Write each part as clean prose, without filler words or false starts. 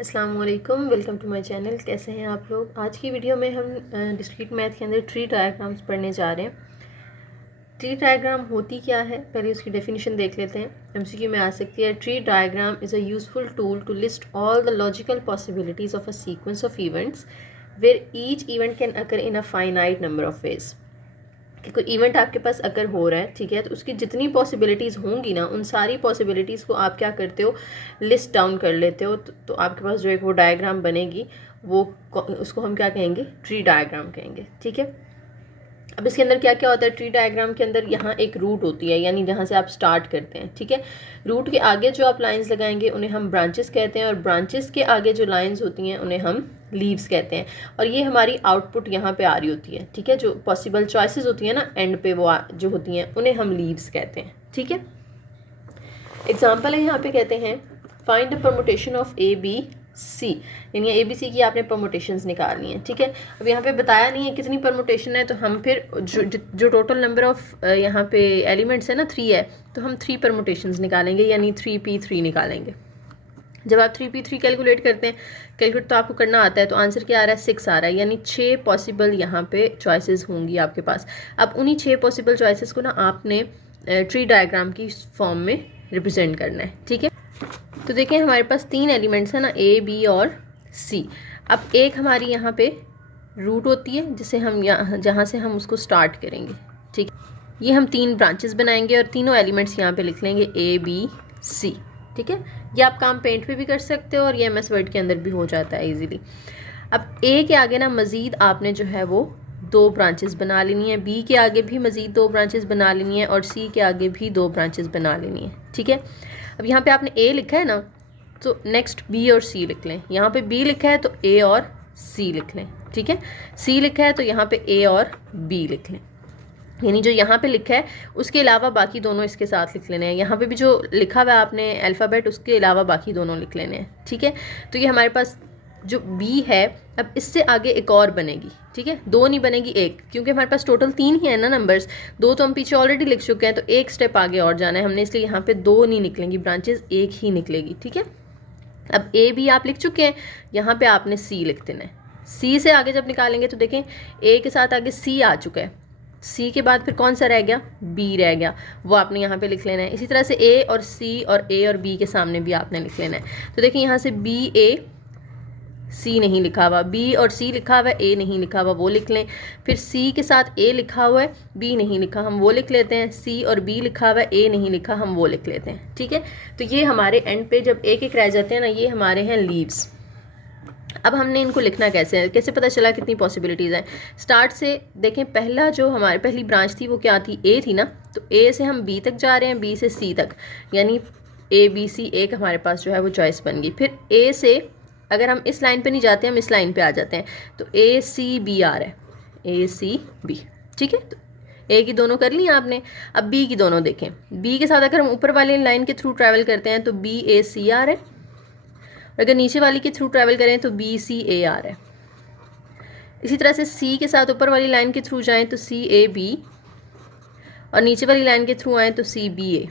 अस्सलाम वालेकुम, welcome to my channel. कैसे हैं आप लोग। आज की वीडियो में हम डिस्क्रीट मैथ के अंदर ट्री डायग्राम्स पढ़ने जा रहे हैं। ट्री डायग्राम होती क्या है, पहले उसकी डेफिनेशन देख लेते हैं। एमसीक्यू में आ सकती है। Tree diagram is a useful tool to list all the logical possibilities of a sequence of events where each event can occur in a finite number of ways. कि कोई इवेंट आपके पास अगर हो रहा है, ठीक है, तो उसकी जितनी पॉसिबिलिटीज़ होंगी ना, उन सारी पॉसिबिलिटीज़ को आप क्या करते हो, लिस्ट डाउन कर लेते हो। तो आपके पास जो एक वो डायग्राम बनेगी, वो उसको हम क्या कहेंगे, ट्री डायग्राम कहेंगे। ठीक है। अब इसके अंदर क्या क्या होता है ट्री डायग्राम के अंदर, यहाँ एक रूट होती है, यानी जहाँ से आप स्टार्ट करते हैं। ठीक है। रूट के आगे जो आप लाइंस लगाएंगे उन्हें हम ब्रांचेस कहते हैं, और ब्रांचेस के आगे जो लाइंस होती हैं उन्हें हम लीव्स कहते हैं। और ये हमारी आउटपुट यहाँ पे आ रही होती है। ठीक है। जो पॉसिबल चॉइसेस होती हैं ना एंड पे, वो जो होती हैं उन्हें हम लीव्स कहते हैं। ठीक है। एग्जाम्पल है यहाँ पे, कहते हैं find the permutation of A B C, यानी ए बी सी की आपने परमुटेशंस निकालनी है। ठीक है। अब यहाँ पे बताया नहीं है कितनी परमुटेशन है, तो हम फिर जो टोटल नंबर ऑफ यहाँ पे एलिमेंट्स है ना 3 है, तो हम 3 परमुटेशंस निकालेंगे, यानी 3p3 निकालेंगे। जब आप 3p3 कैलकुलेट करते हैं, कैलकुलेट तो आपको करना आता है, तो आंसर क्या आ रहा है, 6 आ रहा है, यानी 6 पॉसिबल यहाँ पे चॉइसेस होंगी आपके पास। अब उन्हीं 6 पॉसिबल चॉइसेस को ना आपने ट्री डायग्राम की फॉर्म में रिप्रेजेंट करना है। ठीक है। तो देखें हमारे पास 3 एलिमेंट्स हैं ना, ए बी और सी। अब एक हमारी यहाँ पे रूट होती है, जिसे हम यहाँ जहाँ से हम उसको स्टार्ट करेंगे। ठीक है। ये हम 3 ब्रांचेस बनाएंगे और तीनों एलिमेंट्स यहाँ पे लिख लेंगे ए बी सी। ठीक है। ये आप काम पेंट पे भी कर सकते हो और ये MS वर्ड के अंदर भी हो जाता है इजीली। अब ए के आगे ना मज़ीद आपने जो है वो 2 ब्रांचेस बना लेनी है, बी के आगे भी मज़ीद 2 ब्रांचेस बना लेनी है, और सी के आगे भी 2 ब्रांचेस बना लेनी है। ठीक है। अब यहाँ पे आपने ए लिखा है ना, तो नेक्स्ट बी और सी लिख लें। यहाँ पे बी लिखा है तो ए और सी लिख लें। ठीक है। सी लिखा है तो यहाँ पे ए और बी लिख लें, यानी जो यहाँ पे लिखा है उसके अलावा बाकी दोनों इसके साथ लिख लेने हैं। यहाँ पे भी जो लिखा हुआ है आपने अल्फ़ाबेट, उसके अलावा बाकी दोनों लिख लेने हैं। ठीक है। तो ये हमारे पास जो बी है, अब इससे आगे एक और बनेगी। ठीक है। 2 नहीं बनेगी, 1, क्योंकि हमारे पास टोटल 3 ही है ना नंबर्स। 2 तो हम पीछे ऑलरेडी लिख चुके हैं, तो एक स्टेप आगे और जाना है हमने, इसलिए यहाँ पे 2 नहीं निकलेंगी ब्रांचेस, 1 ही निकलेगी। ठीक है। अब ए बी आप लिख चुके हैं, यहाँ पे आपने सी लिख देना है। सी से आगे जब निकालेंगे तो देखें ए के साथ आगे सी आ चुका है, सी के बाद फिर कौन सा रह गया, बी रह गया, वो आपने यहाँ पे लिख लेना है। इसी तरह से ए और सी और ए और बी के सामने भी आपने लिख लेना है। तो देखिए यहाँ से बी ए सी नहीं लिखा हुआ, बी और सी लिखा हुआ है, ए नहीं लिखा हुआ, वो लिख लें। फिर सी के साथ ए लिखा हुआ है, बी नहीं लिखा, हम वो लिख लेते हैं। सी और बी लिखा हुआ है, ए नहीं लिखा, हम वो लिख लेते हैं। ठीक है। तो ये हमारे एंड पे जब एक एक रह जाते हैं ना, ये हमारे हैं लीव्स। अब हमने इनको लिखना कैसे है, कैसे पता चला कितनी पॉसिबिलिटीज़ हैं। स्टार्ट से देखें, पहला जो हमारे पहली ब्रांच थी वो क्या थी, ए थी ना, तो ए से हम बी तक जा रहे हैं, बी से सी तक, यानी ए बी सी एक हमारे पास जो है वो चॉइस बन गई। फिर ए से अगर हम इस लाइन पे नहीं जाते, हम इस लाइन पे आ जाते हैं, तो ए सी बी आ रहा है, ए सी बी। ठीक है। तो ए की दोनों कर ली आपने। अब बी की दोनों देखें, बी के साथ अगर हम ऊपर वाली लाइन के थ्रू ट्रैवल करते हैं तो बी ए सी आ रहा है, अगर नीचे वाली के थ्रू ट्रैवल करें तो बी सी ए आ रहा है। इसी तरह से सी के साथ ऊपर वाली लाइन के थ्रू जाएं तो सी ए बी, और नीचे वाली लाइन के थ्रू आएँ तो सी बी ए।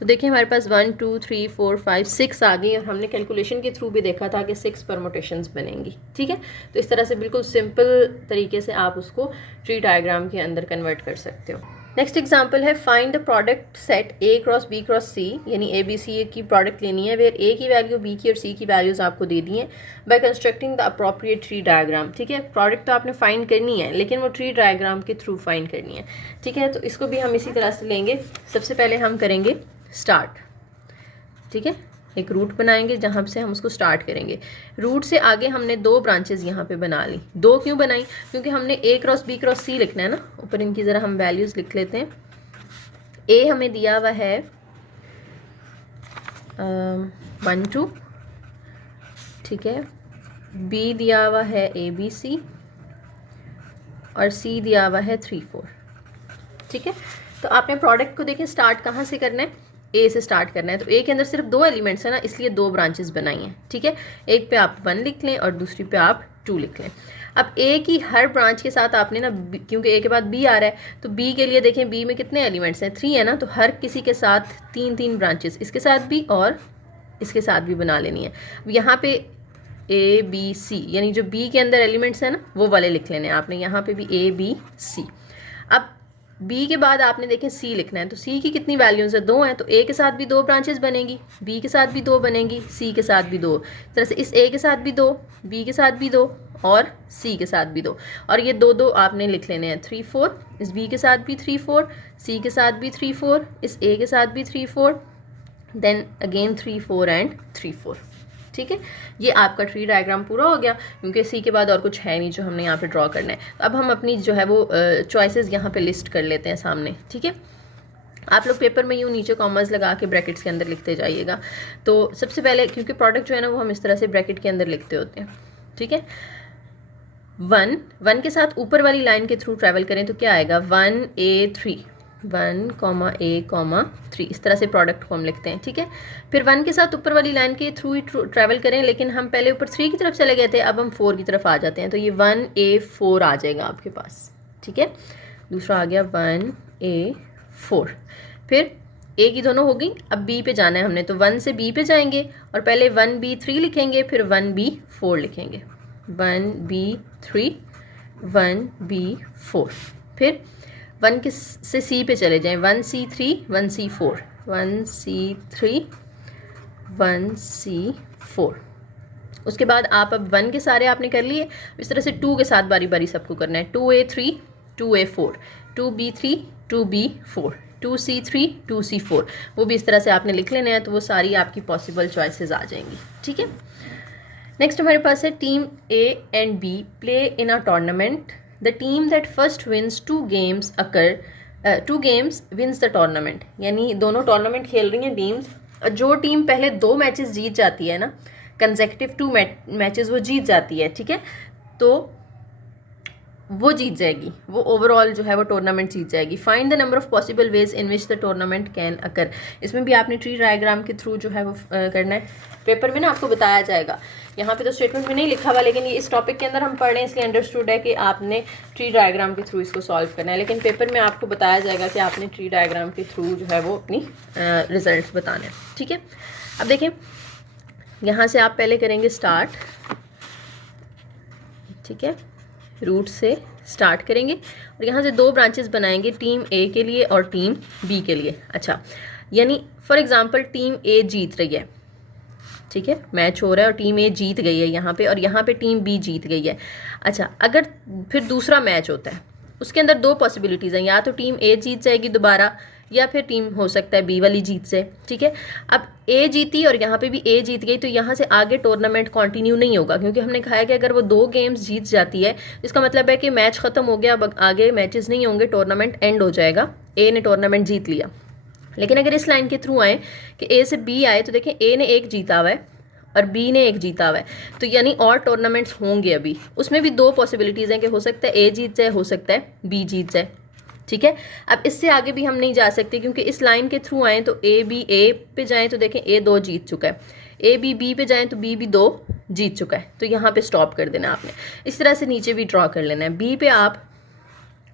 तो देखिए हमारे पास 1 2 3 4 5 6 आ गई, और हमने कैलकुलेशन के थ्रू भी देखा था कि 6 परमुटेशंस बनेंगी। ठीक है। तो इस तरह से बिल्कुल सिंपल तरीके से आप उसको ट्री डायग्राम के अंदर कन्वर्ट कर सकते हो। नेक्स्ट एग्जांपल है find the product set A cross B cross C, यानी ए बी सी की प्रोडक्ट लेनी है वेयर ए की वैल्यू, बी की और सी की वैल्यूज़ आपको दे दी हैं, by constructing the appropriate tree diagram. ठीक है। प्रोडक्ट तो आपने फाइंड करनी है, लेकिन वो ट्री डायग्राम के थ्रू फाइंड करनी है। ठीक है। तो इसको भी हम इसी तरह से लेंगे। सबसे पहले हम करेंगे स्टार्ट। ठीक है। एक रूट बनाएंगे जहाँ से हम उसको स्टार्ट करेंगे। रूट से आगे हमने 2 ब्रांचेस यहाँ पे बना ली। 2 क्यों बनाई, क्योंकि हमने ए क्रॉस बी क्रॉस सी लिखना है ना। ऊपर इनकी ज़रा हम वैल्यूज़ लिख लेते हैं। ए हमें दिया हुआ है 1 2, ठीक है। बी दिया हुआ है ए बी सी, और सी दिया हुआ है 3 4। ठीक है। तो आपने प्रोडक्ट को देखें स्टार्ट कहाँ से करना है, ए से स्टार्ट करना है। तो ए के अंदर सिर्फ 2 एलिमेंट्स हैं ना, इसलिए 2 ब्रांचेस बनाई हैं। ठीक है। एक पे आप 1 लिख लें और दूसरी पे आप 2 लिख लें। अब ए की हर ब्रांच के साथ आपने ना, क्योंकि ए के बाद बी आ रहा है, तो बी के लिए देखें बी में कितने एलिमेंट्स हैं, 3 है ना, तो हर किसी के साथ 3 3 ब्रांचेस, इसके साथ भी और इसके साथ भी बना लेनी है। यहाँ पे ए बी सी यानी जो बी के अंदर एलिमेंट्स हैं ना वो वाले लिख लेने हैं आपने, यहाँ पे भी ए बी सी। अब बी के बाद आपने देखें सी लिखना है, तो सी की कितनी वैल्यूज़ है, 2 हैं, तो ए के साथ भी 2 ब्रांचेस बनेंगी, बी के साथ भी 2 बनेंगी, सी के साथ भी 2। इस तरह से इस ए के साथ भी 2, बी के साथ भी 2 और सी के साथ भी 2, और ये 2 2 आपने लिख लेने हैं 3 4। इस बी के साथ भी 3 4, सी के साथ भी 3 4, इस ए के साथ भी 3 4, देन अगेन 3 4 एंड 3 4। ठीक है, ये आपका ट्री डायग्राम पूरा हो गया, क्योंकि सी के बाद और कुछ है नहीं जो हमने यहाँ पे ड्रॉ करना है। तो अब हम अपनी जो है वो चॉइसेस यहाँ पे लिस्ट कर लेते हैं सामने। ठीक है, आप लोग पेपर में यूँ नीचे कॉमर्स लगा के ब्रैकेट्स के अंदर लिखते जाइएगा। तो सबसे पहले, क्योंकि प्रोडक्ट जो है ना वो हम इस तरह से ब्रैकेट के अंदर लिखते होते हैं। ठीक है, 1 के साथ ऊपर वाली लाइन के थ्रू ट्रैवल करें तो क्या आएगा, 1 A 3, 1 A 3, इस तरह से प्रोडक्ट को हम लिखते हैं। ठीक है, फिर 1 के साथ ऊपर वाली लाइन के थ्रू ही ट्रैवल करें, लेकिन हम पहले ऊपर 3 की तरफ चले गए थे, अब हम 4 की तरफ आ जाते हैं, तो ये 1 A 4 आ जाएगा आपके पास। ठीक है, दूसरा आ गया 1 A 4। फिर ए की दोनों हो गई, अब बी पे जाना है हमने, तो 1 से बी पे जाएंगे और पहले 1 B 3 लिखेंगे, फिर 1 B 4 लिखेंगे, 1 B 3, 1 B 4। फिर 1 से सी पे चले जाएं, 1 C 3, 1 C 4, 1 C 3, 1 C 4। उसके बाद आप अब 1 के सारे आपने कर लिए, इस तरह से 2 के साथ बारी बारी सबको करना है, 2 A 3, 2 A 4, 2 B 3, 2 B 4, 2 C 3, 2 C 4, वो भी इस तरह से आपने लिख लेने हैं, तो वो सारी आपकी पॉसिबल चॉइसेस आ जाएंगी। ठीक है, नेक्स्ट हमारे पास है team A and B play in a tournament, the team that first wins 2 games wins the tournament. यानी दोनों टूर्नामेंट खेल रही हैं टीम्स, और जो टीम पहले 2 मैचेस जीत जाती है ना, कंसेक्यूटिव 2 मैचेस वो जीत जाती है, ठीक है, तो वो जीत जाएगी, वो ओवरऑल जो है वो टूर्नामेंट जीत जाएगी। Find the number of possible ways in which the tournament can occur. इसमें भी आपने ट्री डायग्राम के थ्रू जो है वो करना है, पेपर में ना आपको बताया जाएगा, यहाँ पे तो स्टेटमेंट में नहीं लिखा हुआ, लेकिन ये इस टॉपिक के अंदर हम पढ़ रहे हैं इसलिए अंडरस्टूड है कि आपने ट्री डायग्राम के थ्रू इसको सॉल्व करना है, लेकिन पेपर में आपको बताया जाएगा कि आपने ट्री डायग्राम के थ्रू जो है वो अपनी रिजल्ट बताना है। ठीक है, अब देखें, यहाँ से आप पहले करेंगे स्टार्ट, ठीक है, रूट से स्टार्ट करेंगे और यहाँ से 2 ब्रांचेस बनाएंगे, टीम ए के लिए और टीम बी के लिए। अच्छा, यानी फॉर एग्जांपल टीम ए जीत रही है, ठीक है, मैच हो रहा है और टीम ए जीत गई है यहाँ पे, और यहाँ पे टीम बी जीत गई है। अच्छा, अगर फिर दूसरा मैच होता है, उसके अंदर 2 पॉसिबिलिटीज़ हैं, या तो टीम ए जीत जाएगी दोबारा, या फिर टीम हो सकता है बी वाली जीत जाए। ठीक है, अब ए जीती और यहाँ पे भी ए जीत गई, तो यहाँ से आगे टूर्नामेंट कंटिन्यू नहीं होगा, क्योंकि हमने कहा है कि अगर वो 2 गेम्स जीत जाती है, इसका मतलब है कि मैच ख़त्म हो गया, अब आगे मैचेस नहीं होंगे, टूर्नामेंट एंड हो जाएगा, ए ने टूर्नामेंट जीत लिया। लेकिन अगर इस लाइन के थ्रू आए कि ए से बी आए, तो देखें ए ने 1 जीता हुआ है और बी ने 1 जीता हुआ है, तो यानी और टूर्नामेंट्स होंगे अभी, उसमें भी 2 पॉसिबिलिटीज़ हैं कि हो सकता है ए जीत जाए, हो सकता है बी जीत जाए। ठीक है, अब इससे आगे भी हम नहीं जा सकते, क्योंकि इस लाइन के थ्रू आएँ तो ए बी ए पे जाएँ तो देखें ए 2 जीत चुका है, ए बी बी पे जाएँ तो बी भी 2 जीत चुका है, तो यहाँ पे स्टॉप कर देना आपने। इस तरह से नीचे भी ड्रॉ कर लेना है। बी पे आप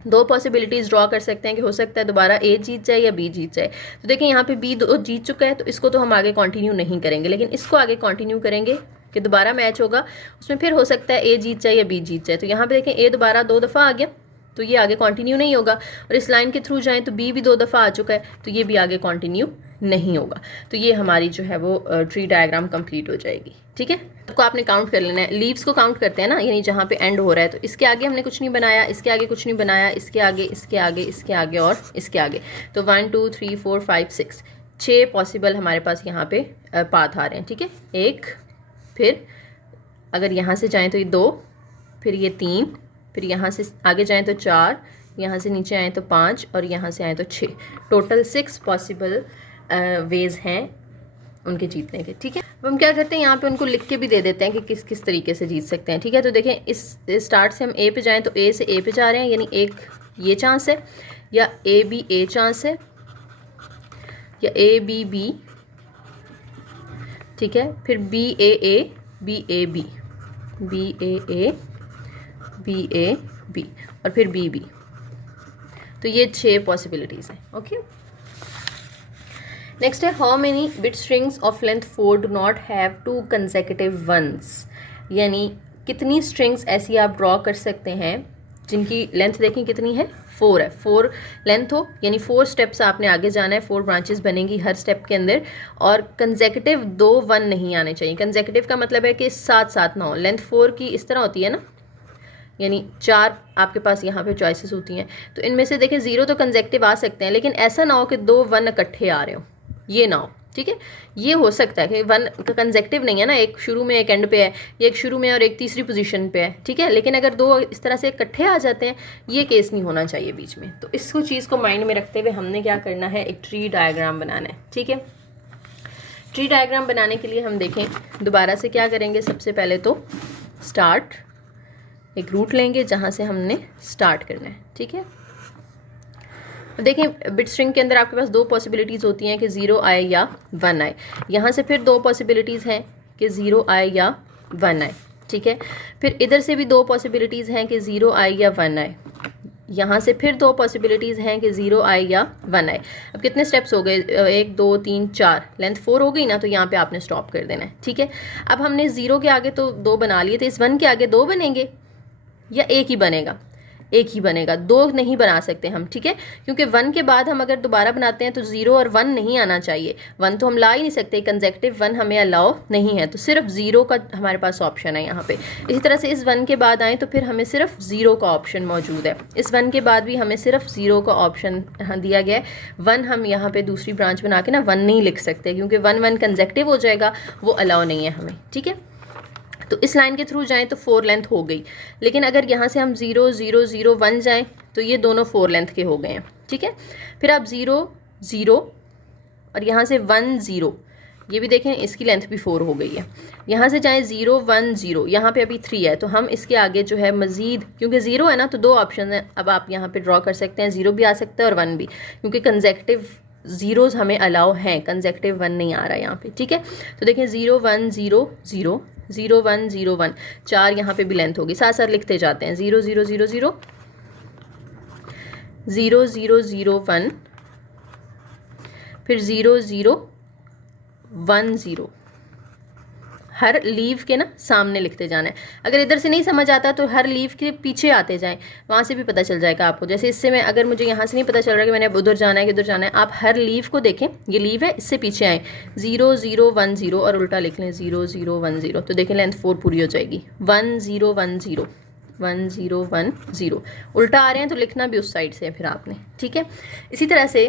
2 पॉसिबिलिटीज़ ड्रॉ कर सकते हैं कि हो सकता है दोबारा ए जीत जाए या बी जीत जाए। तो देखें यहाँ पे बी 2 जीत चुका है, तो इसको तो हम आगे कंटिन्यू नहीं करेंगे, लेकिन इसको आगे कंटिन्यू करेंगे कि दोबारा मैच होगा, उसमें फिर हो सकता है ए जीत जाए या बी जीत जाए। तो यहाँ पे देखें ए दोबारा 2 दफ़ा आ गया, तो ये आगे कंटिन्यू नहीं होगा, और इस लाइन के थ्रू जाएं तो बी भी 2 दफ़ा आ चुका है, तो ये भी आगे कंटिन्यू नहीं होगा। तो ये हमारी जो है वो ट्री डायग्राम कंप्लीट हो जाएगी। ठीक है, तो आपने काउंट कर लेना है, लीव्स को काउंट करते हैं ना, यानी जहाँ पे एंड हो रहा है, तो इसके आगे हमने कुछ नहीं बनाया, इसके आगे कुछ नहीं बनाया, इसके आगे, इसके आगे, इसके आगे और इसके आगे, तो 1 2 3 4 5 6 पॉसिबल हमारे पास यहाँ पे पाथ आ रहे हैं। ठीक है, 1, फिर अगर यहाँ से जाएँ तो ये 2, फिर ये 3, फिर यहाँ से आगे जाएँ तो 4, यहाँ से नीचे आएँ तो 5 और यहाँ से आएँ तो 6, टोटल 6 पॉसिबल वेज हैं उनके जीतने के। ठीक है, अब हम क्या करते हैं, यहाँ पे उनको लिख के भी दे देते हैं कि किस किस तरीके से जीत सकते हैं। ठीक है, तो देखें, इस स्टार्ट से हम ए पे जाएँ तो ए से ए पे जा रहे हैं, यानी एक ये चांस है, या ए बी ए चांस है, या ए बी बी, ठीक है, फिर B A B A B, B A B A B, और फिर बी बी। तो ये 6 पॉसिबिलिटीज़ हैं। ओके, नेक्स्ट है how many bit strings of length 4 do not have 2 consecutive ones, यानी कितनी स्ट्रिंग्स ऐसी आप ड्रॉ कर सकते हैं जिनकी लेंथ देखें कितनी है, 4 है, 4 लेंथ हो, यानी 4 स्टेप्स आपने आगे जाना है, 4 ब्रांचेस बनेंगी हर स्टेप के अंदर, और कंसेक्यूटिव 2 1 नहीं आने चाहिए। कंसेक्यूटिव का मतलब है कि साथ साथ ना हो। लेंथ 4 की इस तरह होती है ना, यानी 4 आपके पास यहाँ पे चॉइसेस होती हैं, तो इनमें से देखें 0 तो कंसेक्यूटिव आ सकते हैं, लेकिन ऐसा ना हो कि 2 1 इकट्ठे आ रहे हो, ये ना हो, ठीक है। ये हो सकता है कि 1 कंसेक्यूटिव नहीं है ना, एक शुरू में एक एंड पे है, ये एक शुरू में और एक तीसरी पोजीशन पे है, ठीक है, लेकिन अगर 2 इस तरह से इकट्ठे आ जाते हैं, ये केस नहीं होना चाहिए बीच में। तो इसको चीज़ को माइंड में रखते हुए हमने क्या करना है, एक ट्री डायग्राम बनाना है, ठीक है। ट्री डायग्राम बनाने के लिए हम देखें दोबारा से क्या करेंगे, सबसे पहले तो स्टार्ट, एक रूट लेंगे जहाँ से हमने स्टार्ट करना है, ठीक है। देखें बिट स्ट्रिंग के अंदर आपके पास 2 पॉसिबिलिटीज़ होती हैं कि 0 आए या 1 आए। यहाँ से फिर 2 पॉसिबिलिटीज़ हैं कि 0 आए या 1 आए, ठीक है। फिर इधर से भी 2 पॉसिबिलिटीज़ हैं कि 0 आए या 1 आए। यहाँ से फिर 2 पॉसिबिलिटीज़ हैं कि 0 आए या 1 आए। अब कितने स्टेप्स हो गए, 1 2 3 4, लेंथ 4 हो गई ना, तो यहाँ पे आपने स्टॉप कर देना है, ठीक है। अब हमने 0 के आगे तो 2 बना लिए थे, इस 1 के आगे 2 बनेंगे या एक ही बनेगा, एक ही बनेगा, 2 नहीं बना सकते हम, ठीक है, क्योंकि 1 के बाद हम अगर दोबारा बनाते हैं तो 0 और 1 नहीं आना चाहिए। 1 तो हम ला ही नहीं सकते, कंसेक्यूटिव 1 हमें अलाउ नहीं है, तो सिर्फ 0 का हमारे पास ऑप्शन है यहाँ पे। इसी तरह से इस 1 के बाद आए तो फिर हमें सिर्फ 0 का ऑप्शन मौजूद है, इस 1 के बाद भी हमें सिर्फ 0 का ऑप्शन दिया गया है। 1 हम यहाँ पे दूसरी ब्रांच बना के ना 1 नहीं लिख सकते, क्योंकि 1 1 कंसेक्यूटिव हो जाएगा, वो अलाउ नहीं है हमें, ठीक है। तो इस लाइन के थ्रू जाएं तो 4 लेंथ हो गई, लेकिन अगर यहाँ से हम 0 0 0 1 जाएं तो ये दोनों 4 लेंथ के हो गए हैं, ठीक है। फिर आप 0 0 और यहाँ से 1 0, ये भी देखें इसकी लेंथ भी 4 हो गई है। यहाँ से जाएं 0 1 0, यहाँ पे अभी 3 है, तो हम इसके आगे जो है मज़ीद, क्योंकि 0 है ना तो 2 ऑप्शन है, अब आप यहाँ पे ड्रॉ कर सकते हैं, 0 भी आ सकता है और 1 भी, क्योंकि कंसेक्यूटिव ज़ीरोज़ हमें अलाउ हैं, कंसेक्यूटिव 1 नहीं आ रहा यहाँ पे, ठीक है। तो देखें 0 1 0 0 0 1 0 1, 4 यहाँ पे भी लेंथ होगी, साथ साथ लिखते जाते हैं, 0 0 0 0 0 0 0 1, फिर 0 0 1 0, हर लीव के ना सामने लिखते जाना है। अगर इधर से नहीं समझ आता तो हर लीव के पीछे आते जाएं, वहाँ से भी पता चल जाएगा आपको। जैसे इससे मैं, अगर मुझे यहाँ से नहीं पता चल रहा कि मैंने अब उधर जाना है कि उधर जाना है, आप हर लीव को देखें, ये लीव है, इससे पीछे आएँ, 0 0 1 0 और उल्टा लिख लें 0 0 1 0, तो देखें लेंथ 4 पूरी हो जाएगी। 1 0 1 0 1 0 1 0, उल्टा आ रहे हैं तो लिखना भी उस साइड से है फिर आपने, ठीक है। इसी तरह से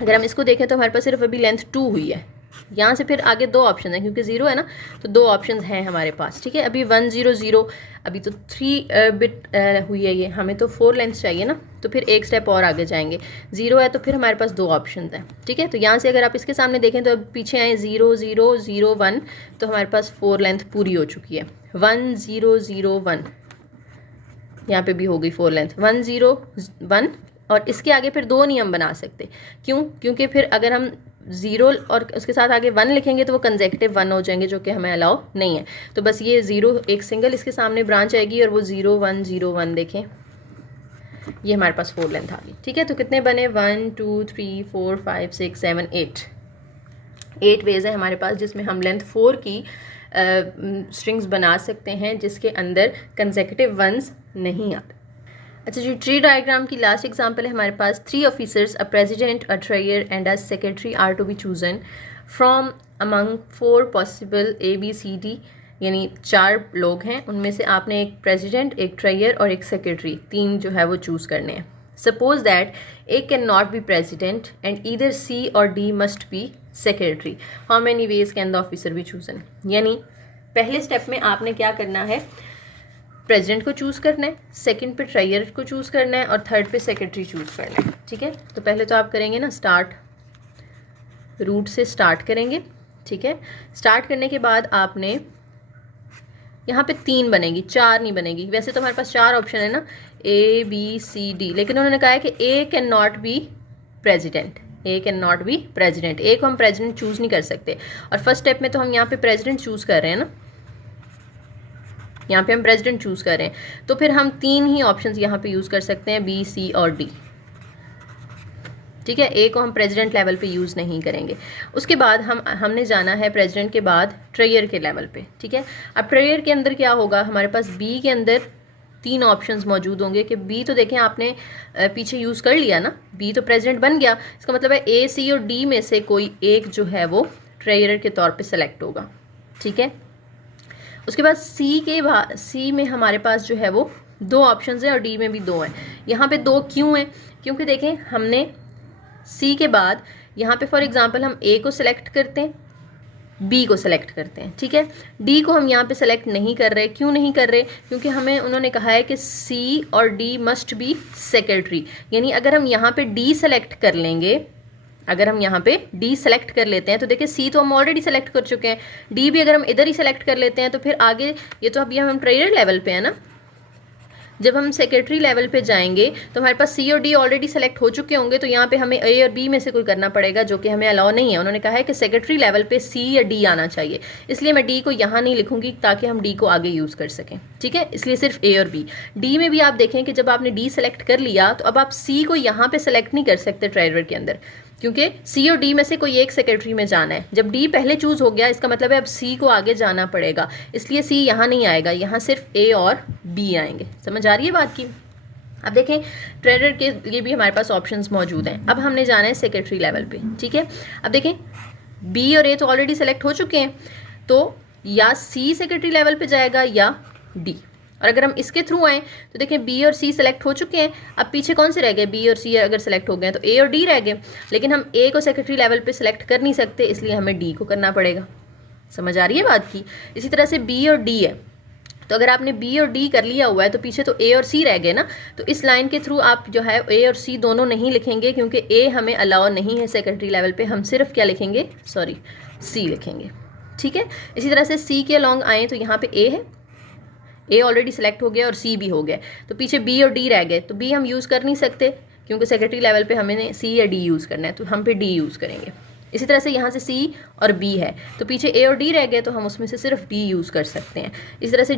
अगर हम इसको देखें तो हमारे पास सिर्फ अभी लेंथ 2 हुई है, यहाँ से फिर आगे 2 ऑप्शन हैं, क्योंकि 0 है ना तो 2 ऑप्शन हैं हमारे पास, ठीक है। अभी 1 0 0, अभी तो 3 बिट हुई है ये, हमें तो 4 लेंथ चाहिए ना, तो फिर एक स्टेप और आगे जाएंगे, 0 है तो फिर हमारे पास 2 ऑप्शन हैं, ठीक है। तो यहाँ से अगर आप इसके सामने देखें तो अब पीछे आए 0 0 0 1, तो हमारे पास 4 लेंथ पूरी हो चुकी है। 1 0 0 1, यहाँ पे भी हो गई 4 लेंथ, 1 0 1, और इसके आगे फिर 2 नहीं हम बना सकते, क्यों, क्योंकि फिर अगर हम 0 और उसके साथ आगे 1 लिखेंगे तो वो कंसेक्यूटिव 1 हो जाएंगे, जो कि हमें अलाउ नहीं है। तो बस ये 0 एक सिंगल इसके सामने ब्रांच आएगी और वो 0 1 0 1, देखें ये हमारे पास 4 लेंथ आ गई, ठीक है। तो कितने बने, 1 2 3 4 5 6 7 8 वेज है हमारे पास जिसमें हम लेंथ 4 की स्ट्रिंग्स बना सकते हैं जिसके अंदर कंसेक्यूटिव 1s नहीं आते। अच्छा जी, ट्री डायग्राम की लास्ट एग्जांपल है हमारे पास, 3 officers, a president, a treasurer and a secretary are to be chosen from among 4 possible ABCD, यानी 4 लोग हैं, उनमें से आपने एक प्रेसिडेंट, एक ट्रेयर और एक सेक्रेटरी, 3 जो है वो चूज़ करने हैं। Suppose that A can not be president and either C or D must be secretary, how many ways can the officer be chosen. यानी पहले स्टेप में आपने क्या करना है, प्रेसिडेंट को चूज़ करना है, सेकंड पे ट्रेयर को चूज़ करना है और थर्ड पे सेक्रेटरी चूज़ करना है, ठीक है। तो पहले तो आप करेंगे ना स्टार्ट, रूट से स्टार्ट करेंगे, ठीक है। स्टार्ट करने के बाद आपने यहाँ पे 3 बनेगी, 4 नहीं बनेगी। वैसे तो हमारे पास 4 ऑप्शन है ना, ABCD, लेकिन उन्होंने कहा है कि A can not B president, A can not B president, A को हम प्रेजिडेंट चूज़ नहीं कर सकते। और फर्स्ट स्टेप में तो हम यहाँ पे प्रेजिडेंट चूज़ कर रहे हैं ना, यहाँ पे हम प्रेसिडेंट चूज़ कर रहे हैं, तो फिर हम 3 ही ऑप्शंस यहाँ पे यूज़ कर सकते हैं, B C और D, ठीक है। ए को हम प्रेसिडेंट लेवल पे यूज़ नहीं करेंगे। उसके बाद हमने जाना है प्रेसिडेंट के बाद ट्रेयर के लेवल पे, ठीक है। अब ट्रेयर के अंदर क्या होगा, हमारे पास बी के अंदर 3 ऑप्शंस मौजूद होंगे कि बी तो देखें आपने पीछे यूज़ कर लिया ना, बी तो प्रेसिडेंट बन गया, इसका मतलब है ए, सी और डी में से कोई एक जो है वो ट्रेयर के तौर पे सेलेक्ट होगा, ठीक है। उसके बाद सी में हमारे पास जो है वो 2 ऑप्शंस हैं और डी में भी 2 हैं। यहाँ पे 2 क्यों हैं, क्योंकि देखें हमने सी के बाद यहाँ पे फॉर एग्जांपल हम ए को सिलेक्ट करते हैं, बी को सिलेक्ट करते हैं, ठीक है। डी को हम यहाँ पे सेलेक्ट नहीं कर रहे, क्यों नहीं कर रहे, क्योंकि हमें उन्होंने कहा है कि सी और डी मस्ट बी सेक्रेटरी, यानी अगर हम यहाँ पे डी सेलेक्ट कर लेंगे, अगर हम यहाँ पे डी सेलेक्ट कर लेते हैं तो देखिए सी तो हम ऑलरेडी सेलेक्ट कर चुके हैं, डी भी अगर हम इधर ही सेलेक्ट कर लेते हैं तो फिर आगे ये तो अभी हम ट्रेयर लेवल पे है ना, जब हम सेक्रेटरी लेवल पे जाएंगे तो हमारे पास सी और डी ऑलरेडी सेलेक्ट हो चुके होंगे, तो यहाँ पे हमें ए और बी में से कोई करना पड़ेगा, जो कि हमें अलाउ नहीं है। उन्होंने कहा है कि सेक्रेटरी लेवल पे सी या डी आना चाहिए, इसलिए मैं डी को यहाँ नहीं लिखूंगी ताकि हम डी को आगे यूज़ कर सकें, ठीक है। इसलिए सिर्फ ए और बी। डी में भी आप देखें कि जब आपने डी सेलेक्ट कर लिया तो अब आप सी को यहाँ पे सेलेक्ट नहीं कर सकते ट्रेयर के अंदर, क्योंकि सी और डी में से कोई एक सेक्रेटरी में जाना है। जब डी पहले चूज़ हो गया इसका मतलब है अब सी को आगे जाना पड़ेगा, इसलिए सी यहाँ नहीं आएगा, यहाँ सिर्फ ए और बी आएंगे। समझ आ रही है बात की। अब देखें ट्रेडर के लिए भी हमारे पास ऑप्शंस मौजूद हैं। अब हमने जाना है सेक्रेटरी लेवल पे, ठीक है। अब देखें बी और ए तो ऑलरेडी सेलेक्ट हो चुके हैं, तो या सी सेक्रेटरी लेवल पे जाएगा या डी। और अगर हम इसके थ्रू आएँ तो देखें बी और सी सेलेक्ट हो चुके हैं, अब पीछे कौन से रह गए, बी और सी अगर सेलेक्ट हो गए तो ए और डी रह गए, लेकिन हम ए को सेक्रेटरी लेवल पे सेलेक्ट कर नहीं सकते, इसलिए हमें डी को करना पड़ेगा। समझ आ रही है बात की। इसी तरह से बी और डी है, तो अगर आपने बी और डी कर लिया हुआ है तो पीछे तो ए और सी रह गए ना, तो इस लाइन के थ्रू आप जो है ए और सी दोनों नहीं लिखेंगे, क्योंकि ए हमें अलाउ नहीं है सेक्रेटरी लेवल पे, हम सिर्फ क्या लिखेंगे, सॉरी सी लिखेंगे, ठीक है। इसी तरह से सी के अलॉन्ग आए तो यहाँ पे ए है, ए ऑलरेडी सेलेक्ट हो गया और सी भी हो गया, तो पीछे बी और डी रह गए, तो बी हम यूज़ कर नहीं सकते क्योंकि सेक्रेटरी लेवल पे हमें सी या डी यूज़ करना है, तो हम पे डी यूज़ करेंगे। इसी तरह से यहाँ से सी और बी है, तो पीछे ए और डी रह गए, तो हम उसमें से सिर्फ डी यूज़ कर सकते हैं। इस तरह से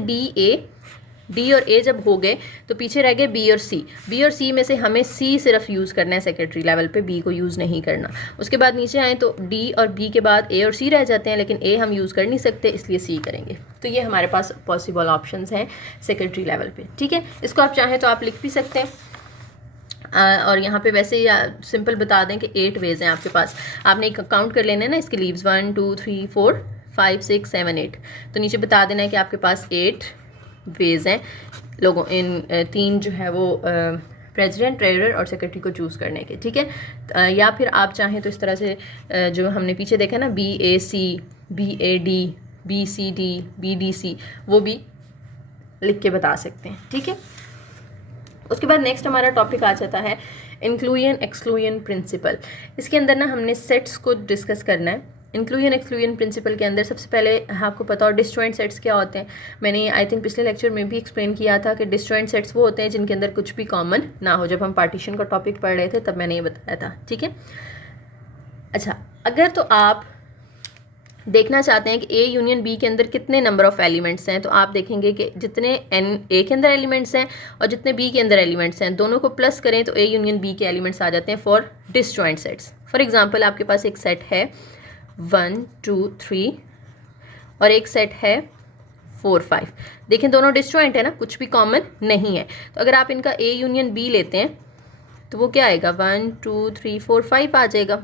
डी और ए जब हो गए तो पीछे रह गए बी और सी। बी और सी में से हमें सी सिर्फ यूज़ करना है सेक्रेटरी लेवल पे, बी को यूज़ नहीं करना। उसके बाद नीचे आए तो डी और बी के बाद ए और सी रह जाते हैं, लेकिन ए हम यूज़ कर नहीं सकते, इसलिए सी करेंगे। तो ये हमारे पास पॉसिबल ऑप्शंस हैं सेक्रेटरी लेवल पे, ठीक है। इसको आप चाहें तो आप लिख भी सकते हैं, और यहाँ पे वैसे या सिंपल बता दें कि 8 वेज हैं आपके पास, आपने एक काउंट कर लेना है ना इसके लीव्स, 1 2 3 4 5 6 7 8, तो नीचे बता देना है कि आपके पास 8 वेज हैं लोगों इन 3 जो है वो प्रेसिडेंट, ट्रेजरर और सेक्रेटरी को चूज़ करने के, ठीक है। या फिर आप चाहें तो इस तरह से जो हमने पीछे देखा ना BAC, BAD, BCD, BDC, वो भी लिख के बता सकते हैं, ठीक है। उसके बाद नेक्स्ट हमारा टॉपिक आ जाता है इंक्लूजन एक्सक्लूजन प्रिंसिपल। इसके अंदर ना हमने सेट्स को डिस्कस करना है। इंक्लूजन एक्सक्लूजन प्रिंसिपल के अंदर सबसे पहले आपको पता हो डिसजॉइंट सेट्स क्या होते हैं। मैंने आई थिंक पिछले लेक्चर में भी एक्सप्लेन किया था कि डिसजॉइंट सेट्स वो होते हैं जिनके अंदर कुछ भी कॉमन ना हो। जब हम पार्टीशन का टॉपिक पढ़ रहे थे तब मैंने ये बताया था, ठीक है। अच्छा, अगर तो आप देखना चाहते हैं कि ए यूनियन बी के अंदर कितने नंबर ऑफ एलिमेंट्स हैं, तो आप देखेंगे कि जितने एन ए के अंदर एलिमेंट्स हैं और जितने बी के अंदर एलिमेंट्स हैं, दोनों को प्लस करें तो ए यूनियन बी के एलिमेंट्स आ जाते हैं for disjoint sets. For example आपके पास एक सेट है 1 2 3 और एक सेट है 4 5। देखें दोनों डिसजॉइंट है ना, कुछ भी कॉमन नहीं है। तो अगर आप इनका ए यूनियन बी लेते हैं तो वो क्या आएगा, 1 2 3 4 5 आ जाएगा।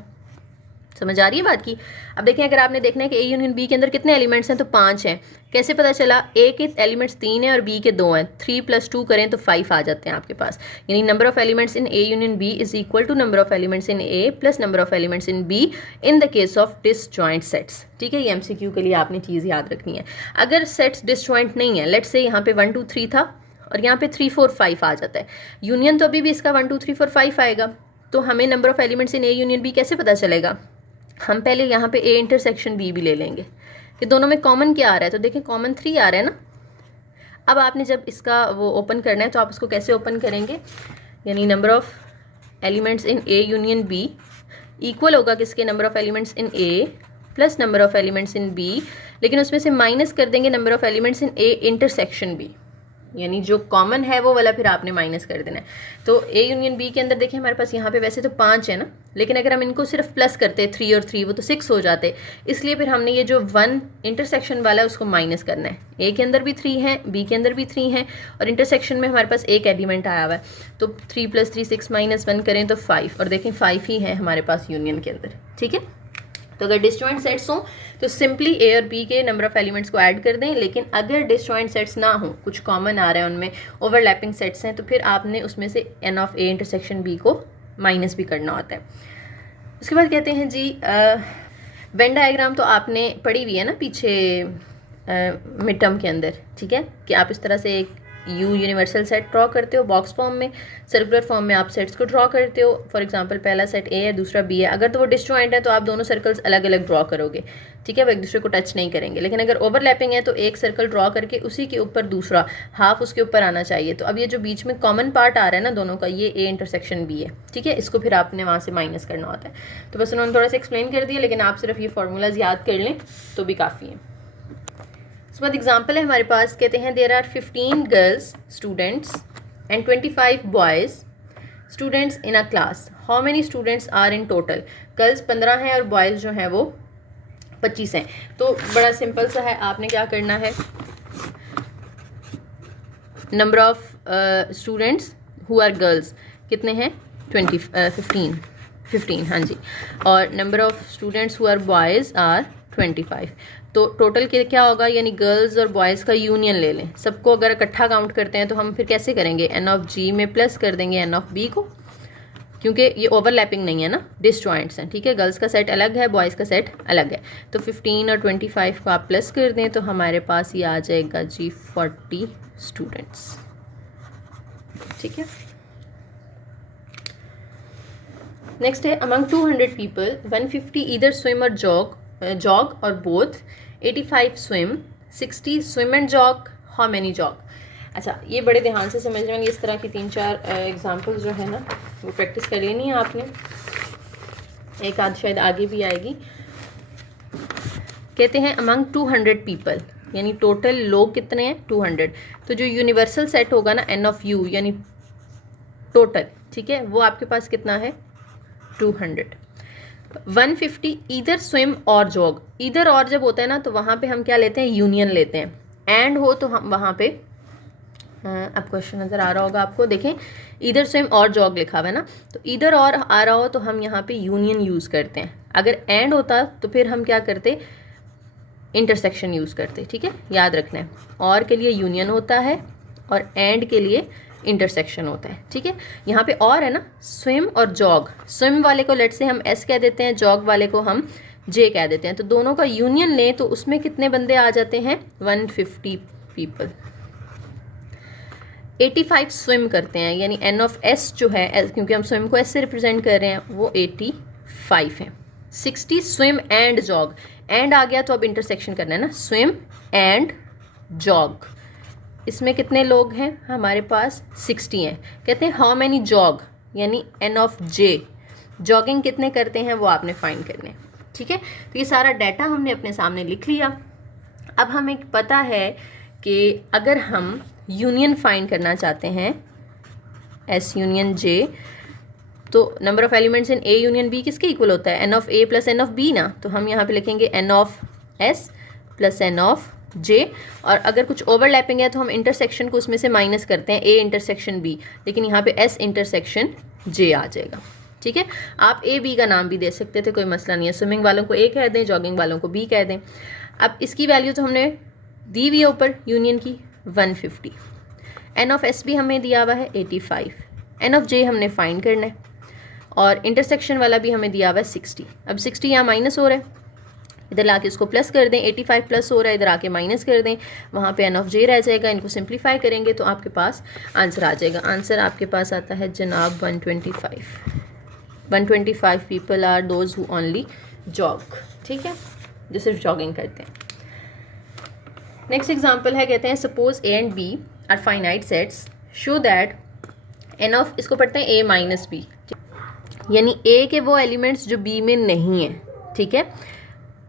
समझ आ रही है बात की। अब देखें अगर आपने देखना है कि ए यूनियन बी के अंदर कितने एलिमेंट्स हैं, तो 5 हैं। कैसे पता चला, ए के एलिमेंट्स 3 हैं और बी के 2 हैं, 3 + 2 करें तो 5 आ जाते हैं आपके पास। यानी number of elements in A union B is equal to number of elements in A plus number of elements in B in the case of disjoint sets, ठीक है। ये MCQ के लिए आपने चीज़ याद रखनी है। अगर सेट्स डिसजॉइंट नहीं है, लेट्स से यहाँ पे 1 2 3 था और यहाँ पे 3 4 5 आ जाता है, यूनियन तो अभी भी इसका 1 2 3 4 5 आएगा, तो हमें number of elements in A union B कैसे पता चलेगा। हम पहले यहाँ पे ए इंटरसेक्शन बी भी ले लेंगे कि दोनों में कॉमन क्या आ रहा है, तो देखें कॉमन 3 आ रहा है ना। अब आपने जब इसका वो ओपन करना है तो आप उसको कैसे ओपन करेंगे, यानी number of elements in A union B equal होगा किसके, number of elements in A plus number of elements in B, लेकिन उसमें से माइनस कर देंगे number of elements in A intersection B, यानी जो कॉमन है वो वाला फिर आपने माइनस कर देना है। तो ए यूनियन बी के अंदर देखिए हमारे पास यहाँ पे वैसे तो 5 है ना, लेकिन अगर हम इनको सिर्फ प्लस करते 3 और 3 वो तो 6 हो जाते, इसलिए फिर हमने ये जो 1 इंटरसेक्शन वाला है उसको माइनस करना है। ए के अंदर भी 3 है, बी के अंदर भी 3 है और इंटरसेक्शन में हमारे पास एक एलिमेंट आया हुआ है, तो 3 + 3 6 - 1 करें तो 5, और देखें 5 ही है हमारे पास यूनियन के अंदर। ठीक है, तो अगर डिसजॉइंट सेट्स हों तो सिंपली ए और बी के नंबर ऑफ एलिमेंट्स को ऐड कर दें, लेकिन अगर डिसजॉइंट सेट्स ना हो, कुछ कॉमन आ रहा है उनमें, ओवरलैपिंग सेट्स हैं, तो फिर आपने उसमें से n of A intersection B को माइनस भी करना होता है। उसके बाद कहते हैं जी वेन डायग्राम तो आपने पढ़ी हुई है ना पीछे मिड टर्म के अंदर, ठीक है, कि आप इस तरह से एक यूनिवर्सल सेट ड्रॉ करते हो बॉक्स फॉर्म में, सर्कुलर फॉर्म में आप सेट्स को ड्रॉ करते हो। फॉर एग्जांपल पहला सेट ए है, दूसरा बी है, अगर तो वो डिसजॉइंट है तो आप दोनों सर्कल्स अलग अलग ड्रॉ करोगे, ठीक है, वो एक दूसरे को टच नहीं करेंगे। लेकिन अगर ओवरलैपिंग है तो एक सर्कल ड्रॉ करके उसी के ऊपर दूसरा हाफ उसके ऊपर आना चाहिए। तो अब ये जो बीच में कॉमन पार्ट आ रहा है ना दोनों का, ये ए इंटरसेक्शन बी है, ठीक है, इसको फिर आपने वहाँ से माइनस करना होता है। तो बस उन्होंने थोड़ा सा एक्सप्लेन कर दिया, लेकिन आप सिर्फ ये फार्मूलाज याद कर लें तो भी काफ़ी है। उसके बाद एग्जाम्पल है हमारे पास, कहते हैं there are 15 girls students and 25 boys students in a class, how many students are in total. Girls 15 हैं और बॉयज़ जो हैं वो 25 हैं। तो बड़ा सिंपल सा है, आपने क्या करना है, number of students who are girls कितने हैं, 15, हाँ जी, और number of students who are boys are 25। तो टोटल के क्या होगा, यानी गर्ल्स और बॉयज़ का यूनियन ले लें, सबको अगर इकट्ठा काउंट करते हैं तो हम फिर कैसे करेंगे, एन ऑफ जी में प्लस कर देंगे एन ऑफ बी को, क्योंकि ये ओवरलैपिंग नहीं है ना, डिसजॉइंट्स हैं, ठीक है, गर्ल्स का सेट अलग है, बॉयज़ का सेट अलग है। तो 15 और 25 को आप प्लस कर दें तो हमारे पास ये आ जाएगा जी 40 स्टूडेंट्स, ठीक है। नेक्स्ट है, अमंग 200 पीपल 150 ईदर स्विम और जॉग और both, 85 swim, 60 swim and jog, how many jog. अच्छा, ये बड़े ध्यान से समझ लेंगे, इस तरह की 3-4 एग्जांपल्स जो है ना वो प्रैक्टिस कर लेनी है आपने, एक आध शायद आगे भी आएगी। कहते हैं अमंग 200 पीपल, यानी टोटल लोग कितने हैं, 200। तो जो यूनिवर्सल सेट होगा ना एन ऑफ यू यानी टोटल, ठीक है, वो आपके पास कितना है, 200। 150 इधर स्विम और जॉग, इधर और जब होता है ना तो वहाँ पे हम क्या लेते हैं, यूनियन लेते हैं, एंड हो तो हम वहाँ पे अब क्वेश्चन नज़र आ रहा होगा आपको, देखें इधर स्विम और जॉग लिखा हुआ है ना, तो इधर और आ रहा हो तो हम यहाँ पे यूनियन यूज़ करते हैं। अगर एंड होता तो फिर हम क्या करते, इंटरसेक्शन यूज़ करते, ठीक है, याद रखना है, और के लिए यूनियन होता है और एंड के लिए इंटरसेक्शन होता है, ठीक है। यहाँ पे और है ना, स्विम और जॉग, स्विम वाले को लेट से हम एस कह देते हैं, जॉग वाले को हम जे कह देते हैं, तो दोनों का यूनियन लें तो उसमें कितने बंदे आ जाते हैं, 150 पीपल। 85 स्विम करते हैं, यानी एन ऑफ एस जो है, क्योंकि हम स्विम को एस से रिप्रेजेंट कर रहे हैं, वो 85 है। 60 स्विम एंड जॉग, एंड आ गया तो अब इंटरसेक्शन करना है ना, स्विम एंड जॉग, इसमें कितने लोग हैं हमारे पास, 60 हैं। कहते हैं हाउ मैनी जॉग, यानी एन ऑफ जे, जॉगिंग कितने करते हैं वो आपने फाइंड करने हैं, ठीक है। तो ये सारा डाटा हमने अपने सामने लिख लिया। अब हमें पता है कि अगर हम यूनियन फाइंड करना चाहते हैं, एस यूनियन जे, तो number of elements in A union B किसके इक्वल होता है, n of A plus n of B ना, तो हम यहाँ पे लिखेंगे n of S plus n of J, और अगर कुछ ओवरलैपिंग है तो हम इंटरसेक्शन को उसमें से माइनस करते हैं, ए इंटरसेक्शन बी, लेकिन यहाँ पे एस इंटरसेक्शन जे आ जाएगा, ठीक है। आप ए बी का नाम भी दे सकते थे, कोई मसला नहीं है, स्विमिंग वालों को ए कह दें, जॉगिंग वालों को बी कह दें। अब इसकी वैल्यू तो हमने दी हुई है ऊपर यूनियन की 150, एन ऑफ एस भी हमें दिया हुआ है 85, एन ऑफ जे हमने फाइंड करना है, और इंटरसेक्शन वाला भी हमें दिया हुआ है 60। अब 60 यहाँ माइनस हो रहा है, इधर लाके इसको प्लस कर दें, 85 प्लस हो रहा है, इधर आके माइनस कर दें, वहाँ पे एन ऑफ जे रह जाएगा, इनको सिंप्लीफाई करेंगे तो आपके पास आंसर आ जाएगा। आंसर आपके पास आता है जनाब 125। 125 people are those who only jog, ठीक है, जो सिर्फ जॉगिंग करते हैं। नेक्स्ट एग्जाम्पल है, कहते हैं suppose A and B are finite sets, show that n of, इसको पढ़ते हैं ए माइनस बी, यानी ए के वो एलिमेंट्स जो बी में नहीं है, ठीक है,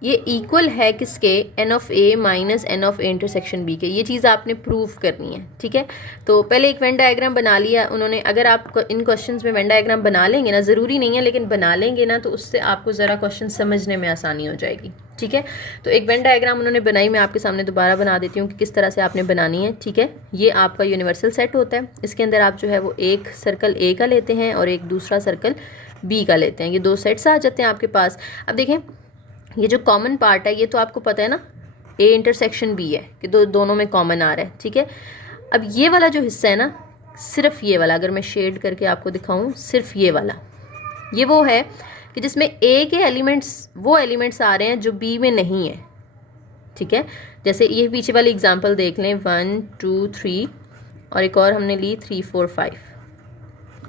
ये इक्वल है किसके, n of A minus n of A intersection B के। ये चीज़ आपने प्रूव करनी है, ठीक है। तो पहले एक वेन डायग्राम बना लिया उन्होंने। अगर आप इन क्वेश्चंस में वेन डायग्राम बना लेंगे ना, ज़रूरी नहीं है लेकिन बना लेंगे ना, तो उससे आपको ज़रा क्वेश्चन समझने में आसानी हो जाएगी, ठीक है। तो एक वेन डायग्राम उन्होंने बनाई, मैं आपके सामने दोबारा बना देती हूँ कि किस तरह से आपने बनानी है, ठीक है। ये आपका यूनिवर्सल सेट होता है, इसके अंदर आप जो है वो एक सर्कल ए का लेते हैं और एक दूसरा सर्कल बी का लेते हैं। ये दो सेट्स आ जाते हैं आपके पास। अब देखें, ये जो कॉमन पार्ट है ये तो आपको पता है ना, ए इंटरसेक्शन बी है कि दोनों में कॉमन आ रहा है, ठीक है। अब ये वाला जो हिस्सा है ना, सिर्फ ये वाला, अगर मैं शेड करके आपको दिखाऊं, सिर्फ ये वाला, ये वो है कि जिसमें ए के एलिमेंट्स, वो एलिमेंट्स आ रहे हैं जो बी में नहीं है, ठीक है। जैसे ये पीछे वाली एग्जांपल देख लें, 1 2 3 और एक और हमने ली 3 4 5,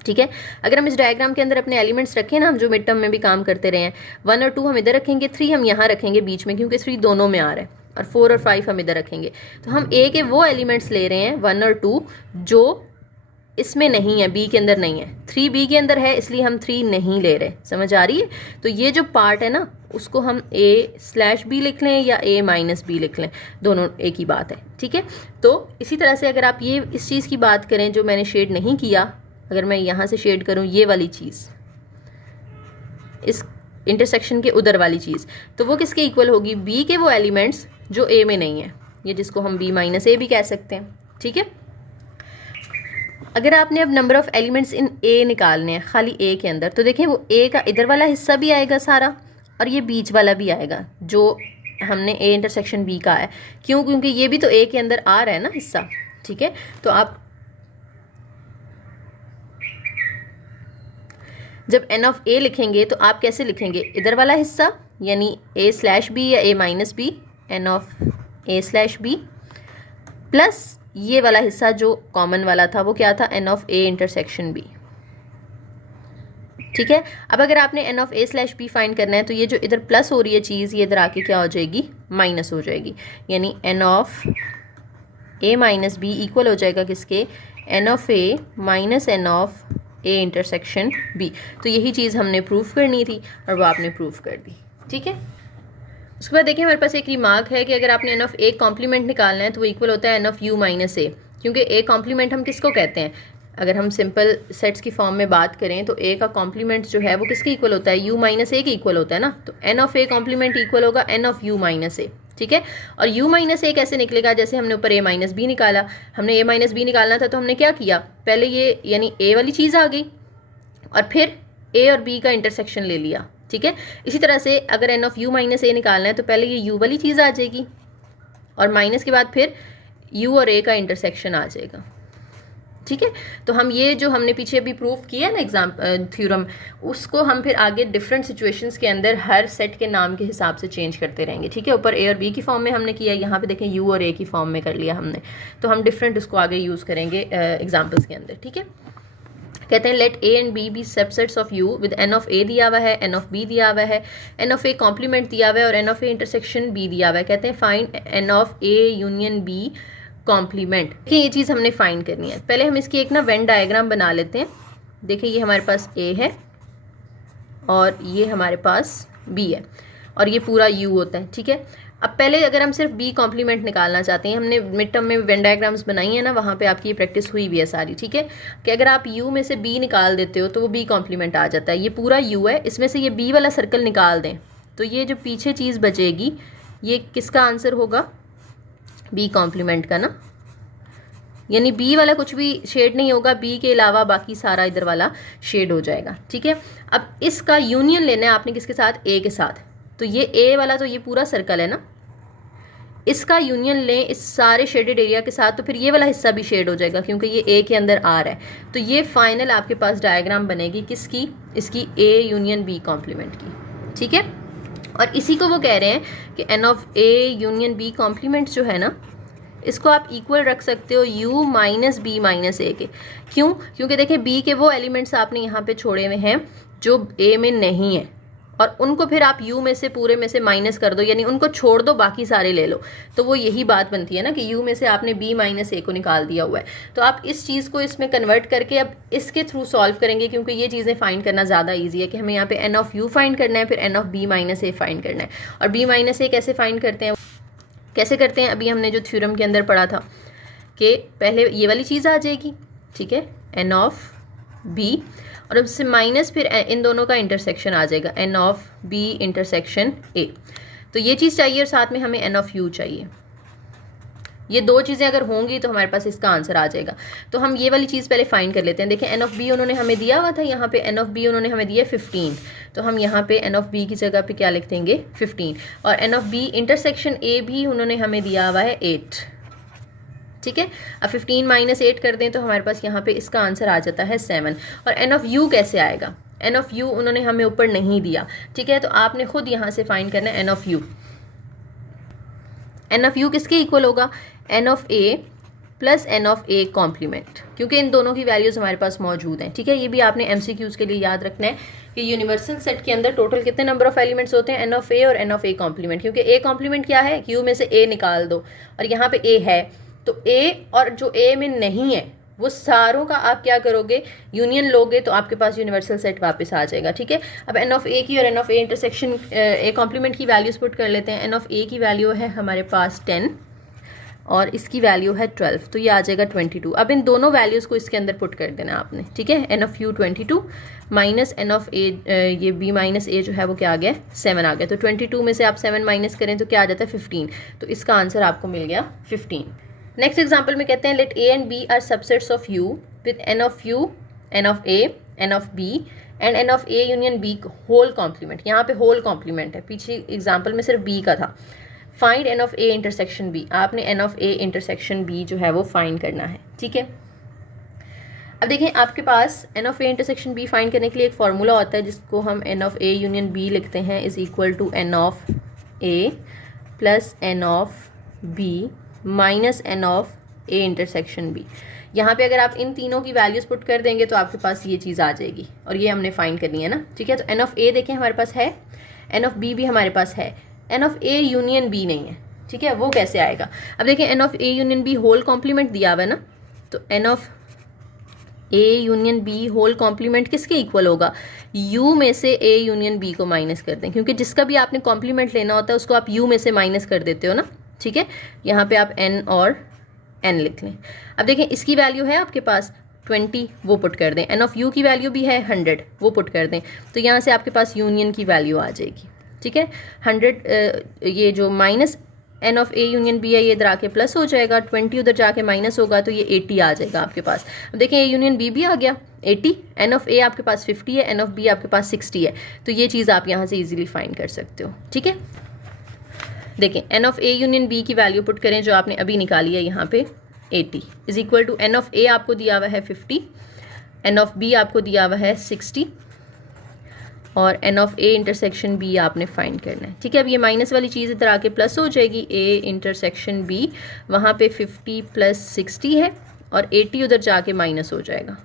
ठीक है। अगर हम इस डायग्राम के अंदर अपने एलिमेंट्स रखें ना, हम जो मिड टर्म में भी काम करते रहे हैं, 1 और 2 हम इधर रखेंगे, 3 हम यहाँ रखेंगे बीच में क्योंकि 3 दोनों में आ रहा है, और 4 और 5 हम इधर रखेंगे। तो हम ए के वो एलिमेंट्स ले रहे हैं 1 और 2 जो इसमें नहीं है, बी के अंदर नहीं है। 3 बी के अंदर है, इसलिए हम 3 नहीं ले रहे। समझ आ रही है? तो ये जो पार्ट है ना, उसको हम a/b लिख लें या a-b लिख लें, दोनों एक ही बात है, ठीक है। तो इसी तरह से अगर आप ये इस चीज़ की बात करें जो मैंने शेड नहीं किया, अगर मैं यहाँ से शेड करूँ ये वाली चीज़, इस इंटरसेक्शन के उधर वाली चीज़, तो वो किसके इक्वल होगी, बी के वो एलिमेंट्स जो ए में नहीं है, ये जिसको हम b-a भी कह सकते हैं, ठीक है। अगर आपने अब नंबर ऑफ़ एलिमेंट्स इन ए निकालने हैं खाली ए के अंदर, तो देखें वो ए का इधर वाला हिस्सा भी आएगा सारा और ये बीच वाला भी आएगा जो हमने ए इंटरसेक्शन बी का है। क्यों? क्योंकि ये भी तो ए के अंदर आ रहा है ना हिस्सा, ठीक है। तो आप जब एन ऑफ ए लिखेंगे तो आप कैसे लिखेंगे, इधर वाला हिस्सा यानी a/b या a-b, N of a/b plus ये वाला हिस्सा जो कॉमन वाला था, वो क्या था, n of A intersection B, ठीक है। अब अगर आपने एन ऑफ a/b फाइंड करना है तो ये जो इधर प्लस हो रही है चीज़, ये इधर आके क्या हो जाएगी, माइनस हो जाएगी। यानी एन ऑफ a-b इक्वल हो जाएगा किसके, n of A minus n of A intersection B. तो यही चीज़ हमने प्रूफ करनी थी और वो आपने प्रूफ कर दी, ठीक है। उसके बाद देखिए हमारे पास एक रिमार्क है कि अगर आपने एन ऑफ ए कॉम्प्लीमेंट निकालना है तो वो इक्वल होता है एन ऑफ यू माइनस ए, क्योंकि ए कॉम्प्लीमेंट हम किसको कहते हैं, अगर हम सिंपल सेट्स की फॉर्म में बात करें तो ए का कॉम्प्लीमेंट जो है वो किसके इक्वल होता है, यू माइनस ए के इक्वल होता है ना। तो n of A complement equal होगा n of U minus A, ठीक है। और u माइनस ए कैसे निकलेगा, जैसे हमने ऊपर a माइनस बी निकाला, हमने a माइनस बी निकालना था तो हमने क्या किया, पहले ये यानी a वाली चीज़ आ गई और फिर a और b का इंटरसेक्शन ले लिया, ठीक है। इसी तरह से अगर एन ऑफ यू माइनस ए निकालना है तो पहले ये u वाली चीज़ आ जाएगी और माइनस के बाद फिर u और a का इंटरसेक्शन आ जाएगा, ठीक है। तो हम ये जो हमने पीछे अभी प्रूफ किया ना एग्जाम थ्योरम, उसको हम फिर आगे डिफरेंट सिचुएशंस के अंदर हर सेट के नाम के हिसाब से चेंज करते रहेंगे, ठीक है। ऊपर ए और बी की फॉर्म में हमने किया, यहाँ पे देखें यू और ए की फॉर्म में कर लिया हमने, तो हम डिफरेंट उसको आगे यूज़ करेंगे एग्जाम्पल्स के अंदर, ठीक है। कहते हैं let A and B subsets of U with n of A दिया हुआ है, एन ऑफ बी दिया हुआ है, एन ऑफ ए कॉम्प्लीमेंट दिया हुआ है और n of A intersection B दिया हुआ है। कहते हैं find n of A union B complement. देखिए ये चीज़ हमने फाइंड करनी है। पहले हम इसकी एक ना वेन डायग्राम बना लेते हैं। देखिए ये हमारे पास ए है और ये हमारे पास बी है और ये पूरा यू होता है, ठीक है। अब पहले अगर हम सिर्फ बी कॉम्प्लीमेंट निकालना चाहते हैं, हमने मिड टर्म में वेन डायग्राम्स बनाई है ना, वहाँ पे आपकी ये प्रैक्टिस हुई भी है सारी, ठीक है। कि अगर आप यू में से बी निकाल देते हो तो वो बी कॉम्प्लीमेंट आ जाता है। ये पूरा यू है, इसमें से ये बी वाला सर्कल निकाल दें तो ये जो पीछे चीज़ बचेगी ये किसका आंसर होगा, बी कॉम्प्लीमेंट का ना। यानी बी वाला कुछ भी शेड नहीं होगा, बी के अलावा बाकी सारा इधर वाला शेड हो जाएगा, ठीक है। अब इसका यूनियन लेना है आपने किसके साथ, ए के साथ। तो ये ए वाला तो ये पूरा सर्कल है ना, इसका यूनियन लें इस सारे शेडेड एरिया के साथ, तो फिर ये वाला हिस्सा भी शेड हो जाएगा क्योंकि ये ए के अंदर आ रहा है। तो ये फाइनल आपके पास डायग्राम बनेगी किसकी, इसकी ए यूनियन बी कॉम्प्लीमेंट की, ठीक है। और इसी को वो कह रहे हैं कि n of A union B complement जो है ना, इसको आप इक्वल रख सकते हो u माइनस बी माइनस ए के। क्यों? क्योंकि देखिए b के वो एलिमेंट्स आपने यहाँ पे छोड़े हुए हैं जो a में नहीं है, और उनको फिर आप u में से पूरे में से माइनस कर दो, यानी उनको छोड़ दो, बाकी सारे ले लो, तो वो यही बात बनती है ना कि u में से आपने b माइनस a को निकाल दिया हुआ है। तो आप इस चीज़ को इसमें कन्वर्ट करके अब इसके थ्रू सॉल्व करेंगे, क्योंकि ये चीज़ें फाइंड करना ज़्यादा ईजी है कि हमें यहाँ पे n ऑफ u फाइंड करना है, फिर n of b minus a find करना है। और b माइनस a कैसे फाइंड करते हैं, कैसे करते हैं, अभी हमने जो थ्योरम के अंदर पढ़ा था कि पहले ये वाली चीज़ आ जाएगी, ठीक है, n ऑफ b, और उससे माइनस फिर इन दोनों का इंटरसेक्शन आ जाएगा, n of b intersection a। तो ये चीज़ चाहिए और साथ में हमें n ऑफ u चाहिए। ये दो चीज़ें अगर होंगी तो हमारे पास इसका आंसर आ जाएगा। तो हम ये वाली चीज़ पहले फाइंड कर लेते हैं। देखिए n ऑफ b उन्होंने हमें दिया हुआ था, यहाँ पे n ऑफ b उन्होंने हमें दिया 15, तो हम यहाँ पे n ऑफ b की जगह पे क्या लिख देंगे 15, और n of b intersection a भी उन्होंने हमें दिया हुआ है 8, ठीक है। अब 15 माइनस 8 कर दें तो हमारे पास यहाँ पे इसका आंसर आ जाता है 7। और n ऑफ u कैसे आएगा, n ऑफ u उन्होंने हमें ऊपर नहीं दिया, ठीक है, तो आपने खुद यहाँ से फाइंड करना है n of u। n of u किसके इक्वल होगा, n of a plus n of a complement, क्योंकि इन दोनों की वैल्यूज़ हमारे पास मौजूद हैं, ठीक है। ये भी आपने MCQs के लिए याद रखना है कि यूनिवर्सल सेट के अंदर टोटल कितने नंबर ऑफ एलिमेंट्स होते हैं, n ऑफ a और n ऑफ a कॉम्प्लीमेंट, क्योंकि a कॉम्प्लीमेंट क्या है, q में से a निकाल दो, और यहाँ पे a है, तो a और जो a में नहीं है वो सारों का आप क्या करोगे, यूनियन लोगे, तो आपके पास यूनिवर्सल सेट वापस आ जाएगा, ठीक है। अब n ऑफ a की और n of a intersection a complement की वैल्यूज पुट कर लेते हैं। n ऑफ a की वैल्यू है हमारे पास 10 और इसकी वैल्यू है 12, तो ये आ जाएगा 22। अब इन दोनों वैल्यूज़ को इसके अंदर पुट कर देना आपने, ठीक है। n of u 22 minus n of a, ये b माइनस a जो है वो क्या आ गया 7 आ गया, तो 22 में से आप 7 माइनस करें तो क्या आ जाता है 15, तो इसका आंसर आपको मिल गया 15। नेक्स्ट एग्जाम्पल में कहते हैं let a and b are subsets of u with n of u, n of a, n of b and n of a union b whole complement. यहाँ पे होल कॉम्प्लीमेंट है, पीछे example में सिर्फ b का था। Find n of a intersection b, आपने n of a intersection b जो है वो फाइंड करना है, ठीक है। अब देखें आपके पास n of a intersection b find करने के लिए एक फार्मूला होता है जिसको हम n of a union b लिखते हैं is equal to n of a plus n of b minus n of a intersection b। यहाँ पे अगर आप इन तीनों की वैल्यूज़ पुट कर देंगे तो आपके पास ये चीज़ आ जाएगी, और ये हमने फाइंड करनी है ना, ठीक है। तो n ऑफ a देखें हमारे पास है, n ऑफ b भी हमारे पास है, n of a union b नहीं है, ठीक है, वो कैसे आएगा। अब देखिए n of a union b whole complement दिया हुआ है ना, तो n of a union b whole complement किसके इक्वल होगा, u में से a यूनियन b को माइनस कर दें, क्योंकि जिसका भी आपने कॉम्प्लीमेंट लेना होता है उसको आप u में से माइनस कर देते हो ना, ठीक है। यहाँ पे आप n और n लिख लें। अब देखें इसकी वैल्यू है आपके पास 20, वो पुट कर दें, n ऑफ u की वैल्यू भी है 100, वो पुट कर दें, तो यहाँ से आपके पास यूनियन की वैल्यू आ जाएगी, ठीक है। 100 ये जो minus n of a union b है ये इधर आके प्लस हो जाएगा, 20 उधर जाके माइनस होगा, तो ये 80 आ जाएगा आपके पास। अब देखें a यूनियन b भी आ गया 80, n ऑफ a आपके पास 50 है, n ऑफ b आपके पास 60 है, तो ये चीज़ आप यहाँ से इजीली फाइंड कर सकते हो, ठीक है। देखें n of a union b की वैल्यू पुट करें जो आपने अभी निकाली है यहाँ पे 80 is equal to n of a आपको दिया हुआ है 50, n ऑफ b आपको दिया हुआ है 60 और n of a intersection b आपने फाइंड करना है, ठीक है। अब ये माइनस वाली चीज़ इधर आके प्लस हो जाएगी, a इंटरसेक्शन b वहाँ पे 50 प्लस 60 है और 80 उधर जाके माइनस हो जाएगा,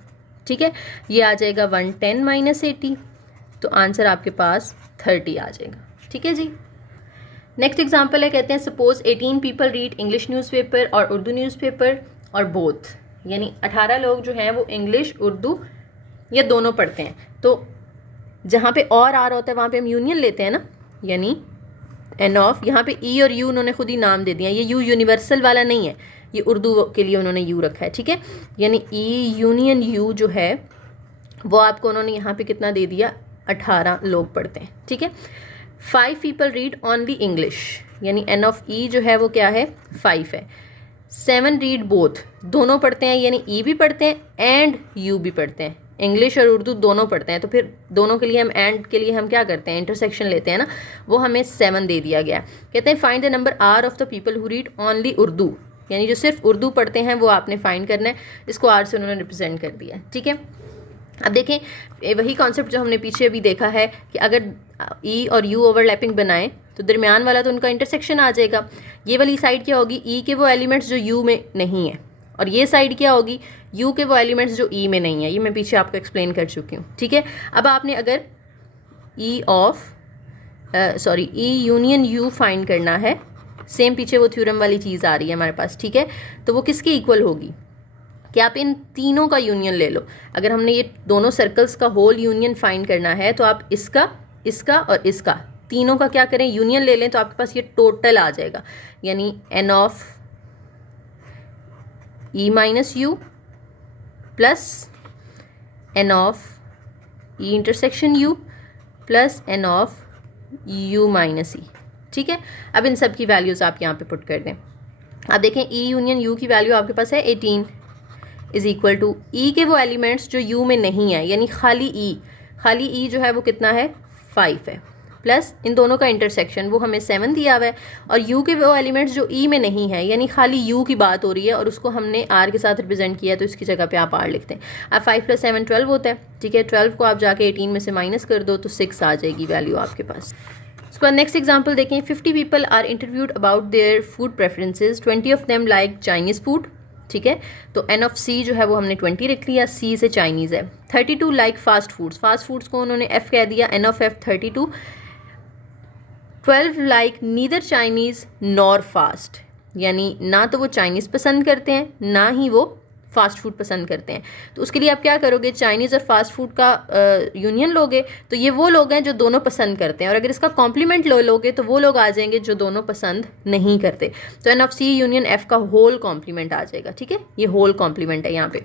ठीक है। ये आ जाएगा 110 माइनस 80, तो आंसर आपके पास 30 आ जाएगा, ठीक है जी। नेक्स्ट एग्जाम्पल है, कहते हैं suppose 18 people read English newspaper और उर्दू न्यूज़पेपर और बोथ, यानी 18 लोग जो हैं वो इंग्लिश उर्दू या दोनों पढ़ते हैं। तो जहाँ पे और आ रहा होता है वहाँ पे हम यूनियन लेते हैं ना, यानी n ऑफ, यहाँ पे e और u उन्होंने खुद ही नाम दे दिया, ये u यूनिवर्सल वाला नहीं है, ये उर्दू के लिए उन्होंने u रखा है, ठीक है। यानी e यूनियन u जो है वो आपको उन्होंने यहाँ पे कितना दे दिया, 18 लोग पढ़ते हैं, ठीक है। 5 पीपल रीड ओनली इंग्लिश, यानी n ऑफ e जो है वो क्या है 5 है। 7 रीड बोथ, दोनों पढ़ते हैं, यानी e भी पढ़ते हैं एंड u भी पढ़ते हैं, इंग्लिश और उर्दू दोनों पढ़ते हैं। तो फिर दोनों के लिए हम एंड के लिए हम क्या करते हैं, इंटरसेक्शन लेते हैं ना, वो हमें 7 दे दिया गया। कहते हैं find the number r of the people who read only Urdu, यानी जो सिर्फ उर्दू पढ़ते हैं वो आपने फाइंड करना है, इसको r से उन्होंने रिप्रेजेंट कर दिया है, ठीक है। अब देखें वही कॉन्सेप्ट जो हमने पीछे अभी देखा है कि अगर e और u ओवरलैपिंग बनाएं तो दरमियान वाला तो उनका इंटरसेक्शन आ जाएगा। ये वाली साइड क्या होगी, e के वो एलिमेंट्स जो u में नहीं है, और ये साइड क्या होगी, u के वो एलिमेंट्स जो e में नहीं है। ये मैं पीछे आपको एक्सप्लेन कर चुकी हूँ, ठीक है। अब आपने अगर e of sorry E union U find करना है, सेम पीछे वो थ्योरम वाली चीज़ आ रही है हमारे पास, ठीक है। तो वो किसके इक्वल होगी कि आप इन तीनों का यूनियन ले लो। अगर हमने ये दोनों सर्कल्स का होल यूनियन फाइंड करना है तो आप इसका, इसका और इसका तीनों का क्या करें, यूनियन ले लें, तो आपके पास ये टोटल आ जाएगा, यानी n of E minus U plus n of E intersection U plus n of U minus E, ठीक है। अब इन सब की वैल्यूज़ आप यहाँ पे पुट कर दें। अब देखें E यूनियन U की वैल्यू आपके पास है 18 इज़ इक्वल टू E के वो एलिमेंट्स जो U में नहीं है, यानी खाली E जो है वो कितना है 5 है, प्लस इन दोनों का इंटरसेक्शन वो हमें 7 दिया हुआ है, और U के वो एलिमेंट्स जो E में नहीं है, यानी खाली U की बात हो रही है और उसको हमने R के साथ रिप्रेजेंट किया है, तो इसकी जगह पे आप R लिखते हैं। अब 5 + 7 12 होता है, ठीक है। 12 को आप जाके 18 में से माइनस कर दो तो 6 आ जाएगी वैल्यू आपके पास। उसके बाद नेक्स्ट एग्जाम्पल देखें। 50 people are interviewed about their food preferences, 20 of them like Chinese food, ठीक है। तो n ऑफ C जो है वो हमने 20 रख लिया, C से चाइनीज़ है। 32 लाइक फास्ट फूड्स को उन्होंने F कह दिया, n of F 32। 12 like neither Chinese nor fast, यानी ना तो वो चाइनीज़ पसंद करते हैं ना ही वो फास्ट फूड पसंद करते हैं। तो उसके लिए आप क्या करोगे, चाइनीज़ और फास्ट फूड का यूनियन लोगे, तो ये वो लोग हैं जो दोनों पसंद करते हैं, और अगर इसका कॉम्प्लीमेंट लोगे तो वो लोग आ जाएंगे जो दोनों पसंद नहीं करते। तो n of C union F का होल कॉम्प्लीमेंट आ जाएगा, ठीक है। ये होल कॉम्प्लीमेंट है यहाँ पे।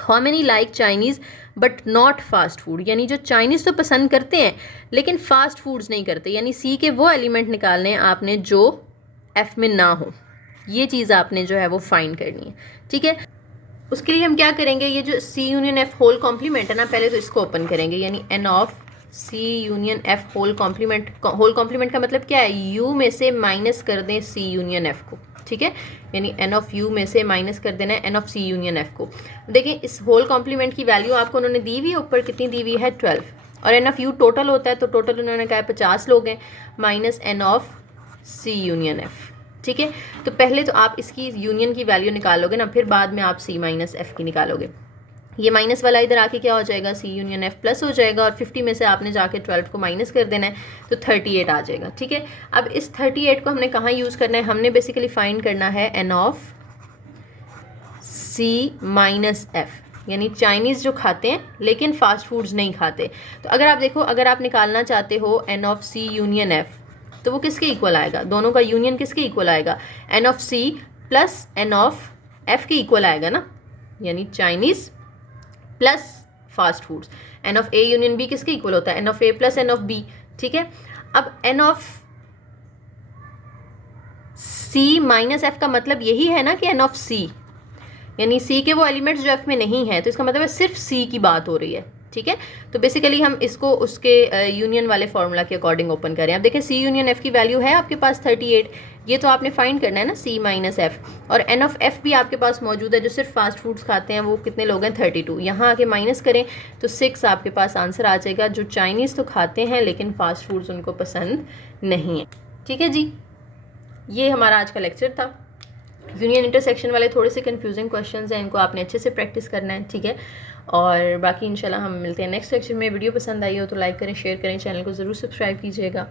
How many like Chinese but not fast food, यानी जो चाइनीज़ तो पसंद करते हैं लेकिन फास्ट फूड्स नहीं करते, यानी C के वो एलिमेंट निकालने हैं आपने जो F में ना हो, ये चीज़ आपने जो है वो फाइंड करनी है, ठीक है। उसके लिए हम क्या करेंगे, ये जो C union F whole complement है ना, पहले तो इसको ओपन करेंगे, यानी n of C union F whole complement. Whole complement का मतलब क्या है, U में से माइनस कर दें C यूनियन F को, ठीक है। यानी n ऑफ U में से माइनस कर देना है n of C union F को। देखें इस होल कॉम्प्लीमेंट की वैल्यू आपको उन्होंने दी हुई है, ऊपर कितनी दी हुई है 12, और n ऑफ U टोटल होता है, तो टोटल उन्होंने कहा है 50 लोग हैं, minus n of C union F, ठीक है। तो पहले तो आप इसकी यूनियन की वैल्यू निकालोगे ना, फिर बाद में आप C माइनस F की निकालोगे। ये माइनस वाला इधर आके क्या हो जाएगा, C यूनियन F प्लस हो जाएगा, और 50 में से आपने जाके 12 को माइनस कर देना है, तो 38 आ जाएगा, ठीक है। अब इस 38 को हमने कहाँ यूज़ करना है, हमने बेसिकली फाइंड करना है n of C minus F, यानी चाइनीज़ जो खाते हैं लेकिन फास्ट फूड्स नहीं खाते। तो अगर आप देखो, अगर आप निकालना चाहते हो n of C union F, तो वो किसके इक्वल आएगा, दोनों का यूनियन किसके इक्वल आएगा, n of C plus n of F के इक्वल आएगा ना, यानी Chinese plus fast foods. n of A union B किसके इक्वल होता है, n of A plus n of B, ठीक है। अब n of C minus F का मतलब यही है ना कि n ऑफ C, यानी C के वो एलिमेंट्स जो F में नहीं है, तो इसका मतलब है सिर्फ C की बात हो रही है, ठीक है। तो बेसिकली हम इसको उसके यूनियन वाले फार्मूला के अकॉर्डिंग ओपन करें। अब देखें C यूनियन F की वैल्यू है आपके पास 38, ये तो आपने फाइंड करना है ना C माइनस F, और n ऑफ F भी आपके पास मौजूद है, जो सिर्फ फास्ट फूड्स खाते हैं, वो कितने लोग हैं 32, यहाँ आके माइनस करें तो 6 आपके पास आंसर आ जाएगा, जो चाइनीज़ तो खाते हैं लेकिन फास्ट फूड्स उनको पसंद नहीं है, ठीक है जी। ये हमारा आज का लेक्चर था। यूनियन इंटरसेक्शन वाले थोड़े से कंफ्यूजिंग क्वेश्चंस हैं, इनको आपने अच्छे से प्रैक्टिस करना है, ठीक है। और बाकी इंशाल्लाह हम मिलते हैं नेक्स्ट लेक्चर में। वीडियो पसंद आई हो तो लाइक करें, शेयर करें, चैनल को ज़रूर सब्सक्राइब कीजिएगा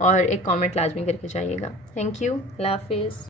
और एक कमेंट लाजमी करके जाइएगा। थैंक यू, अल्लाह हाफिज़।